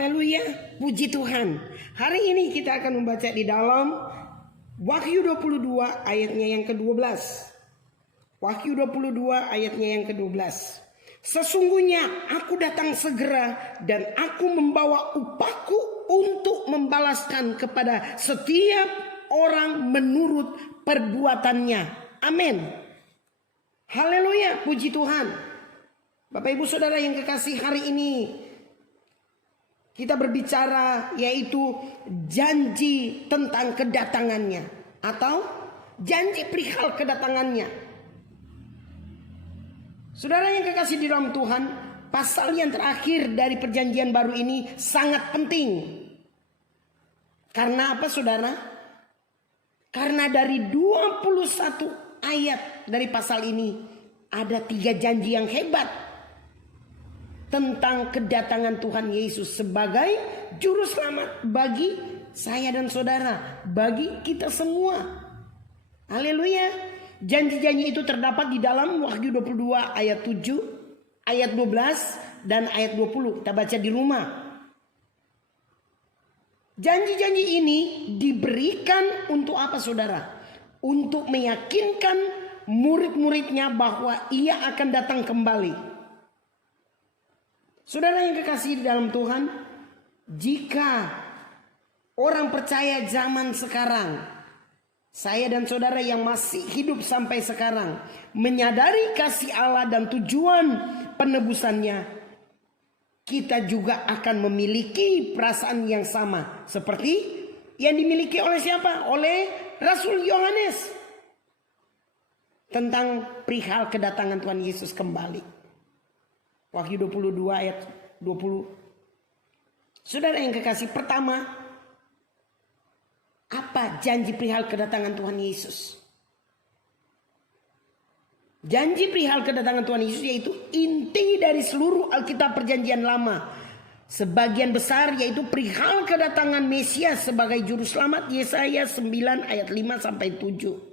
Haleluya, puji Tuhan. Hari ini kita akan membaca di dalam Wahyu 22 ayatnya yang ke-12. Wahyu 22 ayatnya yang ke-12. Sesungguhnya aku datang segera dan aku membawa upahku untuk membalaskan kepada setiap orang menurut perbuatannya. Amin. Haleluya, puji Tuhan. Bapak Ibu Saudara yang kekasih, hari ini kita berbicara yaitu janji tentang kedatangannya atau janji perihal kedatangannya. Saudara yang kekasih di dalam Tuhan, pasal yang terakhir dari perjanjian baru ini sangat penting. Karena apa saudara? Karena dari 21 ayat dari pasal ini ada 3 janji yang hebat tentang kedatangan Tuhan Yesus sebagai juru selamat bagi saya dan saudara, bagi kita semua. Haleluya. Janji-janji itu terdapat di dalam Wahyu 22 ayat 7, ayat 12 dan ayat 20. Kita baca di rumah. Janji-janji ini diberikan untuk apa saudara? Untuk meyakinkan murid-muridnya bahwa ia akan datang kembali. Saudara yang kekasih di dalam Tuhan, jika orang percaya zaman sekarang, saya dan saudara yang masih hidup sampai sekarang, menyadari kasih Allah dan tujuan penebusannya, kita juga akan memiliki perasaan yang sama seperti yang dimiliki oleh siapa? Oleh Rasul Yohanes tentang perihal kedatangan Tuhan Yesus kembali. Wahyu 22 ayat 20. Saudara yang kekasih, pertama, apa janji perihal kedatangan Tuhan Yesus? Janji perihal kedatangan Tuhan Yesus yaitu inti dari seluruh Alkitab Perjanjian Lama. Sebagian besar yaitu perihal kedatangan Mesias sebagai juru selamat, Yesaya 9 ayat 5 sampai 7.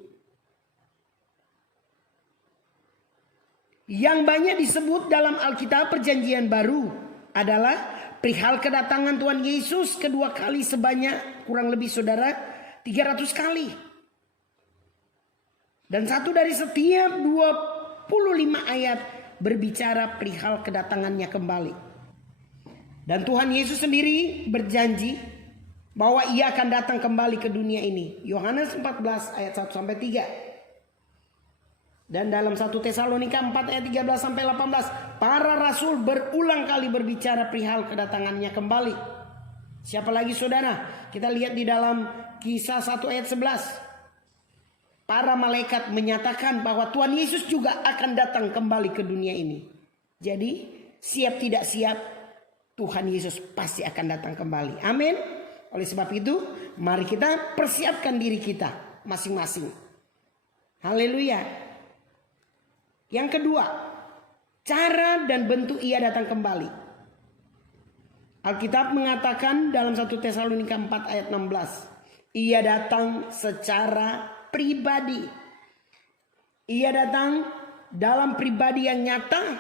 Yang banyak disebut dalam Alkitab Perjanjian Baru adalah perihal kedatangan Tuhan Yesus kedua kali sebanyak kurang lebih saudara 300 kali. Dan satu dari setiap 25 ayat berbicara perihal kedatangannya kembali. Dan Tuhan Yesus sendiri berjanji bahwa ia akan datang kembali ke dunia ini. Yohanes 14 ayat 1 sampai 3. Dan dalam 1 Tesalonika 4 ayat 13 sampai 18, para rasul berulang kali berbicara perihal kedatangannya kembali. Siapa lagi saudara? Kita lihat di dalam Kisah 1 ayat 11. Para malaikat menyatakan bahwa Tuhan Yesus juga akan datang kembali ke dunia ini. Jadi siap tidak siap, Tuhan Yesus pasti akan datang kembali. Amin. Oleh sebab itu, mari kita persiapkan diri kita masing-masing. Haleluya. Yang kedua, cara dan bentuk ia datang kembali. Alkitab mengatakan dalam 1 Tesalonika 4 ayat 16, ia datang secara pribadi. Ia datang dalam pribadi yang nyata,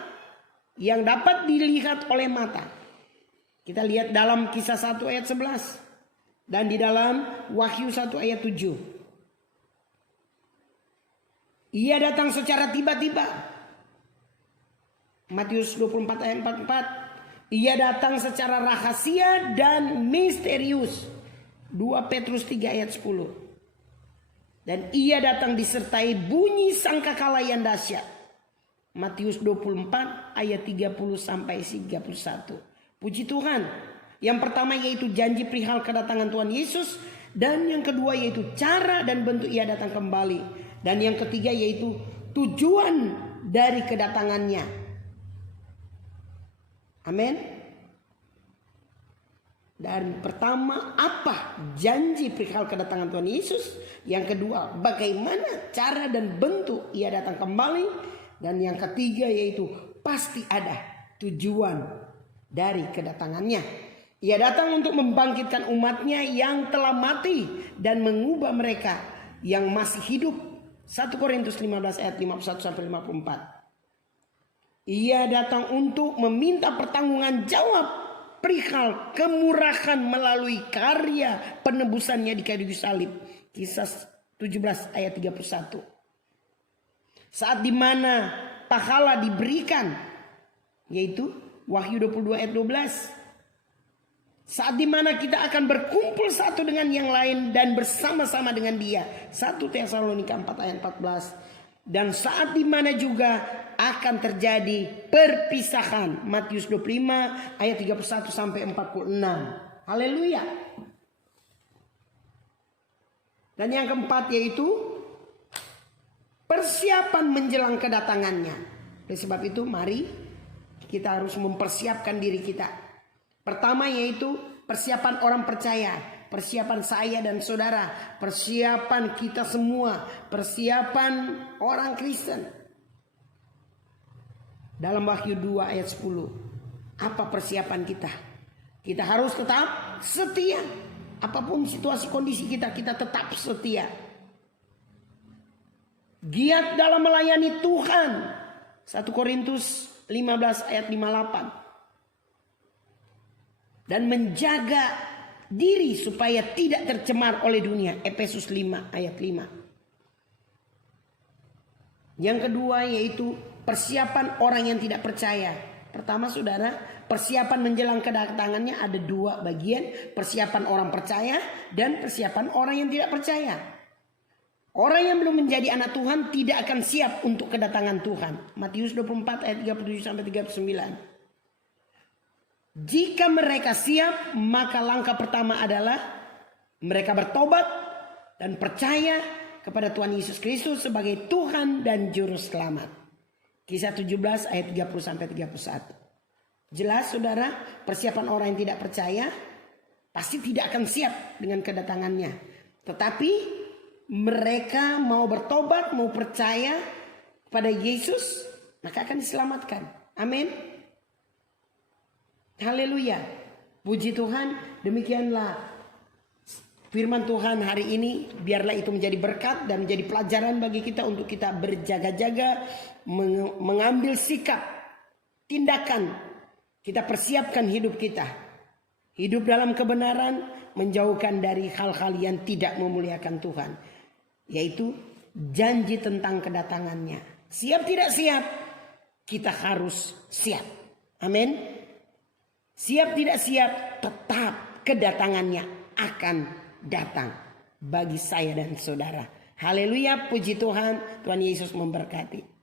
yang dapat dilihat oleh mata. Kita lihat dalam Kisah 1 ayat 11 dan di dalam Wahyu 1 ayat 7. Ia datang secara tiba-tiba. Matius 24 ayat 44. Ia datang secara rahasia dan misterius. 2 Petrus 3 ayat 10. Dan ia datang disertai bunyi sangkakala yang dahsyat. Matius 24 ayat 30 sampai 31. Puji Tuhan. Yang pertama yaitu janji perihal kedatangan Tuhan Yesus. Dan yang kedua yaitu cara dan bentuk ia datang kembali. Dan yang ketiga yaitu tujuan dari kedatangannya. Amin. Dan pertama, apa janji perihal kedatangan Tuhan Yesus? Yang kedua, bagaimana cara dan bentuk ia datang kembali? Dan yang ketiga yaitu pasti ada tujuan dari kedatangannya. Ia datang untuk membangkitkan umatnya yang telah mati dan mengubah mereka yang masih hidup. 1 Korintus 15 ayat 51 sampai 54. Ia datang untuk meminta pertanggungan jawab perihal kemurahan melalui karya penebusannya di kayu salib. Kisah 17 ayat 31. Saat dimana pahala diberikan, yaitu Wahyu 22 ayat 12. Saat dimana kita akan berkumpul satu dengan yang lain dan bersama-sama dengan dia. 1 Tesalonika 4 ayat 14. Dan saat dimana juga akan terjadi perpisahan. Matius 25 ayat 31 sampai 46. Haleluya. Dan yang keempat yaitu persiapan menjelang kedatangannya. Oleh sebab itu mari kita harus mempersiapkan diri kita. Pertama yaitu persiapan orang percaya, persiapan saya dan saudara, persiapan kita semua, persiapan orang Kristen. Dalam Wahyu 2 ayat 10, apa persiapan kita? Kita harus tetap setia. Apapun situasi kondisi kita, kita tetap setia. Giat dalam melayani Tuhan. 1 Korintus 15 ayat 58. Dan menjaga diri supaya tidak tercemar oleh dunia. Efesus 5 ayat 5. Yang kedua yaitu persiapan orang yang tidak percaya. Pertama saudara, persiapan menjelang kedatangannya ada dua bagian. Persiapan orang percaya dan persiapan orang yang tidak percaya. Orang yang belum menjadi anak Tuhan tidak akan siap untuk kedatangan Tuhan. Matius 24 ayat 37 sampai 39. Jika mereka siap, maka langkah pertama adalah mereka bertobat dan percaya kepada Tuhan Yesus Kristus sebagai Tuhan dan Juru Selamat. Kisah 17 ayat 30 sampai 31. Jelas saudara, persiapan orang yang tidak percaya pasti tidak akan siap dengan kedatangannya. Tetapi mereka mau bertobat, mau percaya pada Yesus, maka akan diselamatkan. Amin. Haleluya. Puji Tuhan. Demikianlah firman Tuhan hari ini. Biarlah itu menjadi berkat dan menjadi pelajaran bagi kita untuk kita berjaga-jaga, mengambil sikap, tindakan. Kita persiapkan hidup kita. Hidup dalam kebenaran, menjauhkan dari hal-hal yang tidak memuliakan Tuhan. Yaitu janji tentang kedatangannya. Siap tidak siap, kita harus siap. Amin. Siap tidak siap, tetap kedatangannya akan datang bagi saya dan saudara. Haleluya, puji Tuhan. Tuhan Yesus memberkati.